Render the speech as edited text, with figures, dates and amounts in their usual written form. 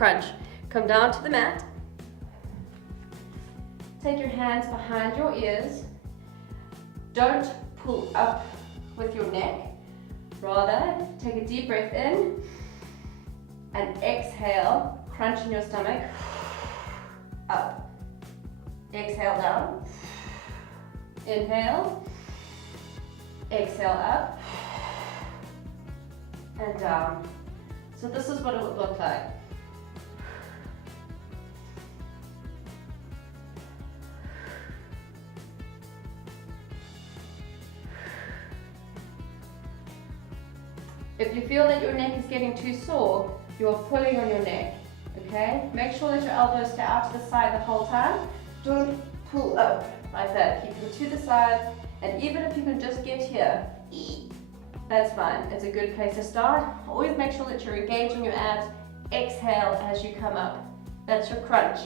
crunch. Come down to the mat. Take your hands behind your ears. Don't pull up with your neck. Rather, take a deep breath in and exhale, crunch in your stomach. Up. Exhale down. Inhale. Exhale up. And down. So this is what it would look like. If you feel that your neck is getting too sore, you're pulling on your neck, okay? Make sure that your elbows stay out to the side the whole time. Don't pull up like that. Keep them to the side, and even if you can just get here, that's fine. It's a good place to start. Always make sure that you're engaging your abs. Exhale as you come up. That's your crunch.